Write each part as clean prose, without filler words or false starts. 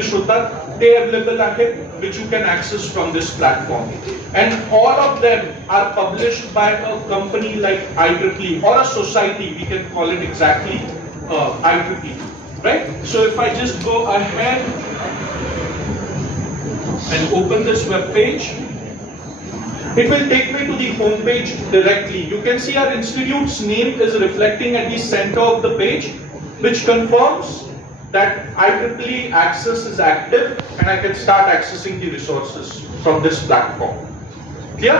publish होतात ते available आहेत, which you can access from this platform. And all of them are published by a company like IEEE or a society, we can call it exactly IEEE, right? So if I just go ahead and open this web page, it will take me to the home page directly. You can see our institute's name is reflecting at the center of the page, which confirms that IEEE access is active and I can start accessing the resources from this platform. Clear?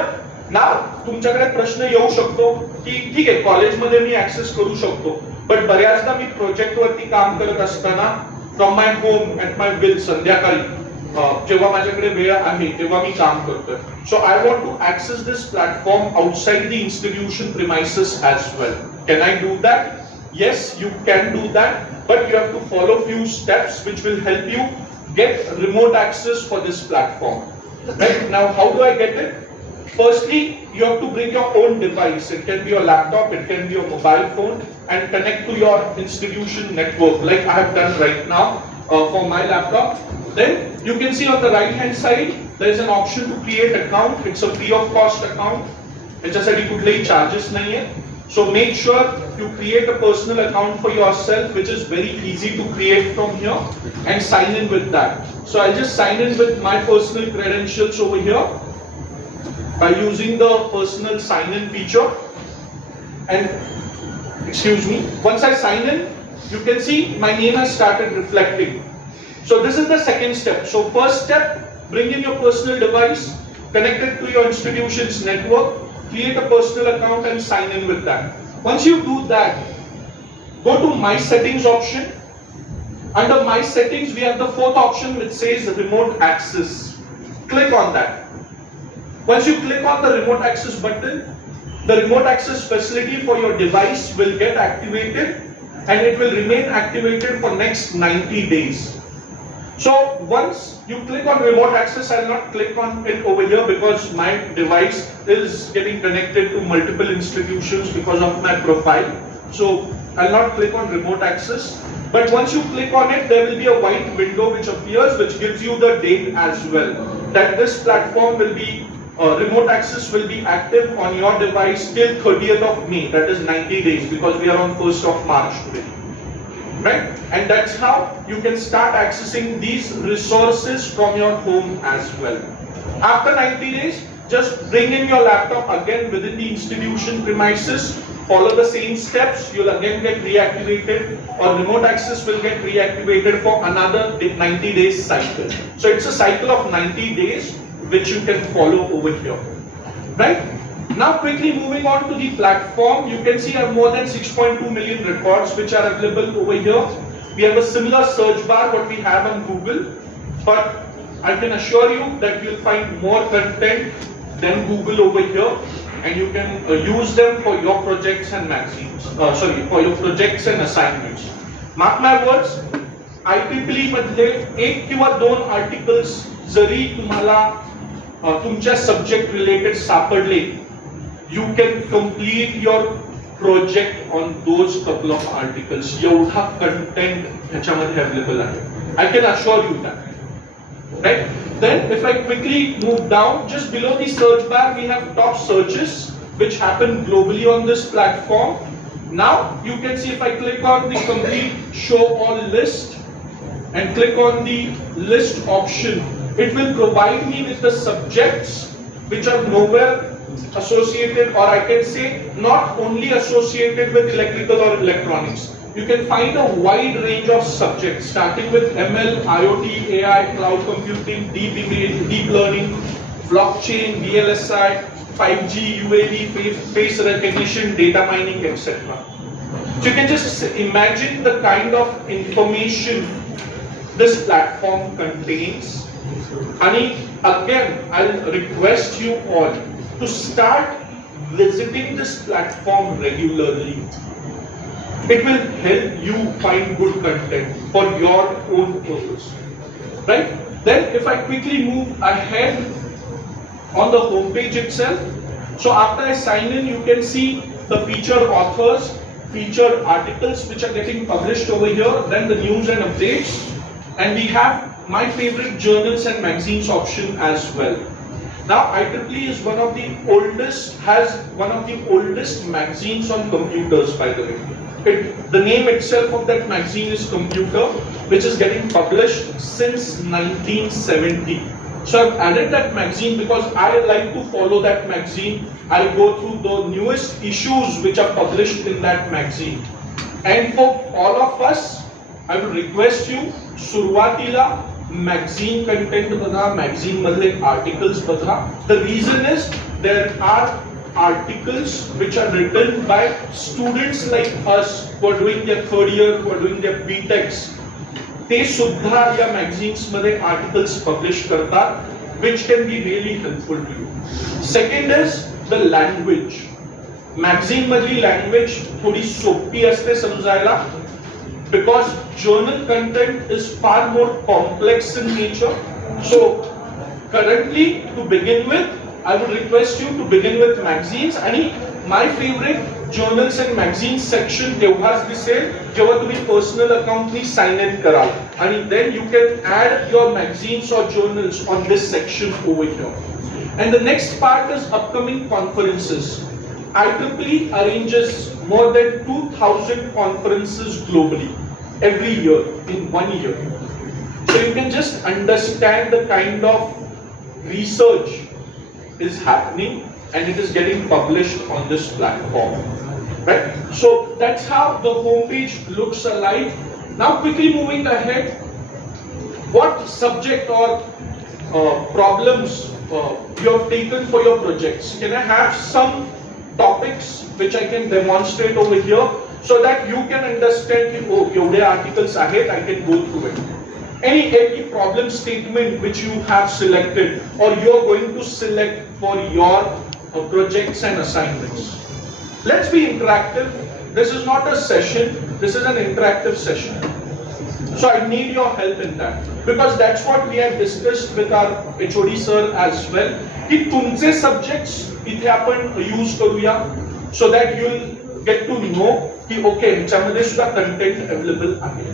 Now, तुमच्याकडे प्रश्न येऊ शकतो की ठीक आहे कॉलेजमध्ये मी access करू शकतो, बट बऱ्याचदा मी प्रोजेक्ट वरती काम करत असताना from my home at my will संध्याकाळी जेव्हा माझ्याकडे वेळ आहे तेव्हा मी काम करतोय. So I want to access this platform outside the institution premises as well. Can I do that? Yes, you can do that, but you have to follow few steps which will help you get remote access for this platform. Right? Now, how do I get it? Firstly, you have to bring your own device. It can be your laptop, it can be your mobile phone, and connect to your institution network, like I have done right now for my laptop. Then you can see on the right-hand side, there is an option to create account. It's a free of cost account. याच्यासाठी कुठलेही charges नाहीये. So make sure you create a personal account for yourself, which is very easy to create from here, and sign in with that. So I'll just sign in with my personal credentials over here by using the personal sign in feature. And excuse me, once I sign in, you can see my name has started reflecting. So this is the second step. So first step, bring in your personal device, connect it to your institution's network, create a personal account and sign in with that. Once you do that, go to My Settings option. Under My Settings, we have the fourth option which says Remote Access. Click on that. Once you click on the Remote Access button, the Remote Access facility for your device will get activated and it will remain activated for next 90 days. So once you click on remote access, I'll not click on it over here because my device is getting connected to multiple institutions because of my profile. So I'll not click on remote access. But once you click on it, there will be a white window which appears, which gives you the date as well. That this platform will be, remote access will be active on your device till 30th of May. That is 90 days because we are on 1st of March today. Right? And that's how you can start accessing these resources from your home as well. After 90 days, just bring in your laptop again within the institution premises, follow the same steps, you'll again get reactivated, or remote access will get reactivated for another 90 days cycle. So it's a cycle of 90 days which you can follow over here. Right? Now quickly moving on to the platform, you can see I have more than 6.2 million records which are available over here. We have a similar search bar what we have on Google, but I can assure you that you'll find more content than Google over here, and you can use them for your projects and magazines. For your projects and assignments. Mark my words, IEEE मध्ये एक किंवा दोन articles जरी तुम्हाला तुमच्या subject related सापडले, you can complete your project on those couple of articles. एवढा content ह्याच्यामध्ये available आहे. I can assure you that. Right? Then if I quickly move down, just below the search bar, we have top searches which happen globally on this platform. Now you can see if I click on the complete show all list and click on the list option, it will provide me with the subjects which are nowhere associated, or I can say not only associated with electrical or electronics. You can find a wide range of subjects starting with ML, IoT, AI, cloud computing, deep image, deep learning, blockchain, VLSI, 5G, UAV, face recognition, data mining, etc. So you can just imagine the kind of information this platform contains. And again, I'll request you all to start visiting this platform regularly. It will help you find good content for your own purpose. Right? Then if I quickly move ahead on the home page itself, so after I sign in, you can see the featured authors, featured articles which are getting published over here, then the news and updates, and we have my favorite journals and magazines option as well. Now IEEE is one of the oldest magazines on computers, by the way. The name itself of that magazine is Computer, which is getting published since 1970. So I've added that magazine because I like to follow that magazine. I go through the newest issues which are published in that magazine. And for all of us, I would request you, Surwatila, magazine content badha, magazine madle articles badha. The reason is there are articles which are written by students like us who are doing their third year, who are doing their BTechs. They suddha ya magazines madhe articles publish kartat, which can be really helpful to you. Second is the language. Magazine madli language thodi sopi aste samjhayla, because journal content is far more complex in nature. So currently, to begin with, I would request you to begin with magazines. And my favorite journals and magazines section तेव्हाच दिसेल जेव्हा तुम्ही personal account knee sign in कराल, and then you can add your magazines or journals on this section over here. And the next part is upcoming conferences. IEEE arranges more than 2,000 conferences globally every year in 1 year. So you can just understand the kind of research is happening and it is getting published on this platform. Right? So that's how the homepage looks alike. Now quickly moving ahead, what subject or problems you have taken for your projects? Can I have some topics which I can demonstrate over here so that you can understand, oh, your articles ahead, I can go through it. Any problem statement which you have selected or you are going to select for your projects and assignments. Let's be interactive. This is not a session, this is an interactive session. So I need your help in that, because that's what we have discussed with our HOD sir as well. कि तुमचे subjects इथे आपण use करूया, so that you'll get to know कि okay ह्याच्यामध्ये सुद्धा content available आहे.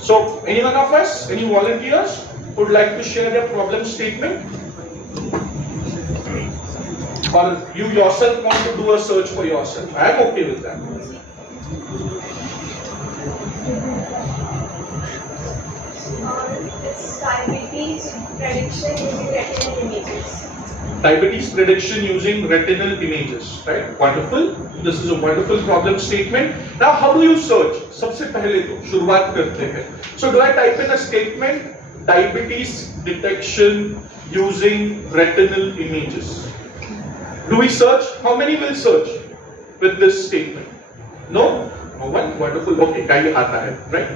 So any one of us, any volunteers would like to share their problem statement, or you yourself want to do a search for yourself? I am okay with that. Diabetes prediction using retinal images. Diabetes prediction using retinal images, right? Wonderful. This is a wonderful problem statement. Now, how do you search? सबसे पहले तो शुरुआत करते हैं. So, do I type in a statement? Diabetes detection using retinal images. Do we search? How many will search with this statement? No? No one? Wonderful. Okay, kahi aata hai, right?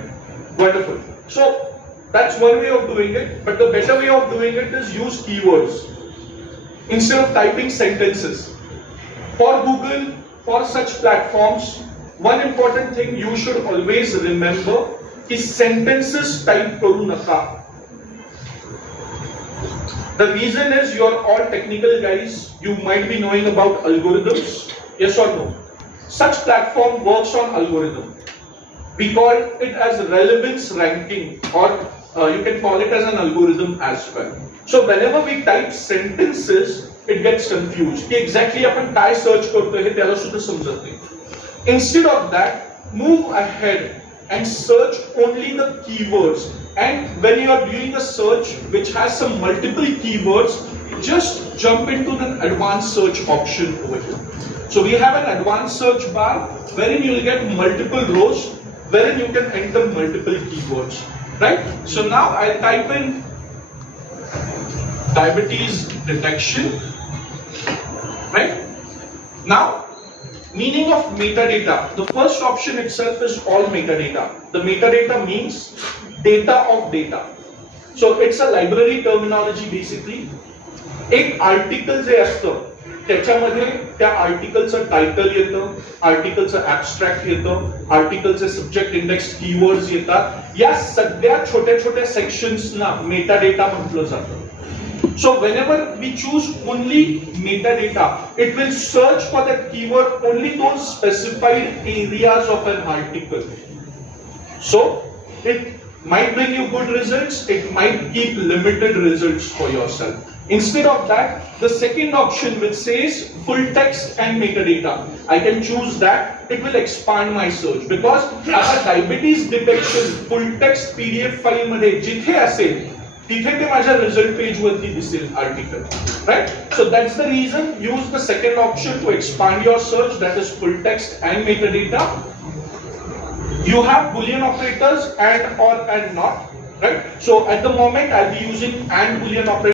Wonderful. So, that's one way of doing it, but the better way of doing it is use keywords instead of typing sentences. For Google, for such platforms, one important thing you should always remember is sentences type karu naka. The reason is you're all technical guys, you might be knowing about algorithms, yes or no? Such platform works on algorithm. We call it as relevance ranking, or you can call it as an algorithm as well. So whenever we type sentences, it gets confused. कि exactly अपन काय search करते हैं त्याला सुद्धा समजत नहीं. Instead of that, move ahead and search only the keywords. And when you are doing a search which has some multiple keywords, just jump into the advanced search option over here. So we have an advanced search bar wherein you will get multiple rows wherein you can enter multiple keywords. Right? So now I'll type in diabetes detection. Right? Now, meaning of metadata. The first option itself is all metadata. The metadata means data of data. So it's a library terminology basically. एक article जे असतं त्याच्यामध्ये त्या आर्टिकलचं title येतं, आर्टिकलचं abstract येतं, आर्टिकलचे subject index keywords येतात. या सगळ्या छोट्या छोट्या सेक्शन्सना मेटाडेटा म्हटलं जातं. So whenever we choose only metadata, it will search for that keyword only those specified areas of an article. So it might bring you good results, it might keep limited results for yourself. Instead of that, the second option which says full text and metadata, I can choose that. It will expand my search because आता diabetes detection full text PDF file मध्ये जिथे असेल तिथे ते माझ्या result page वरती दिसेल article, right? So that's the reason use the second option to expand your search, that is full text and metadata. You have Boolean operators and or and not, right? So at the moment I'll be using and Boolean operator.